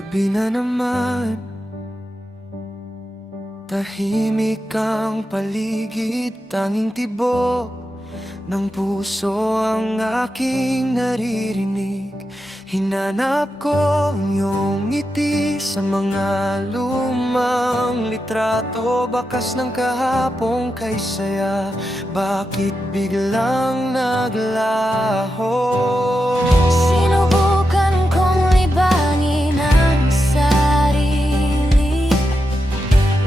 Gabi na naman, tahimik ang paligid. Tanging tibok ng puso ang aking naririnig. Hinanap ko ang iyong ngiti sa mga lumang litrato. Bakas ng kahapong kay saya, bakit biglang naglaho? Sinubukan kong libangin ang sarili,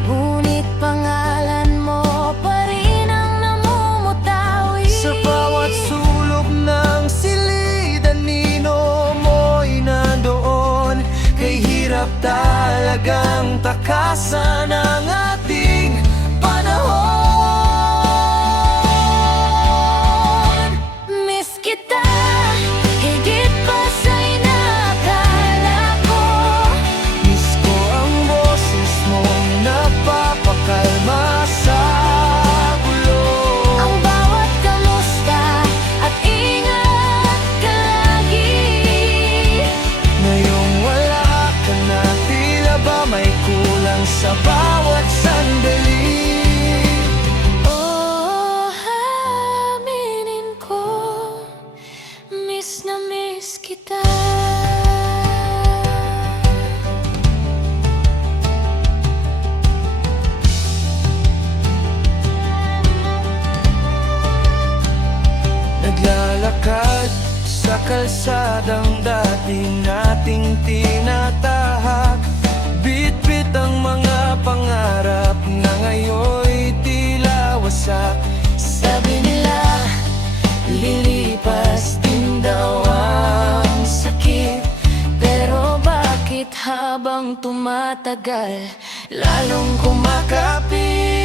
ngunit pangalan mo pa rin ang namumutawi. Sa bawat sulok ng silid, anino mo'y nandoon. Kay hirap talagang takasan ang ating panahon. Miss kita, higit pa sa inakala ko. Miss ko ang boses mong napapakalma sa gulo. Ang bawat kamusta at ingat ka lagi. Ngayong wala ka na, tila ba may kulang sa bawat sandali. Oh, aminin ko, miss na miss kita. Naglalakad sa kalsadang dati nating tinatahak. Bit-bit ang mga pangarap na ngayon'y tila wasak. Sabi nila, lilipas din daw ang sakit. Pero bakit habang tumatagal, lalong kumakapit?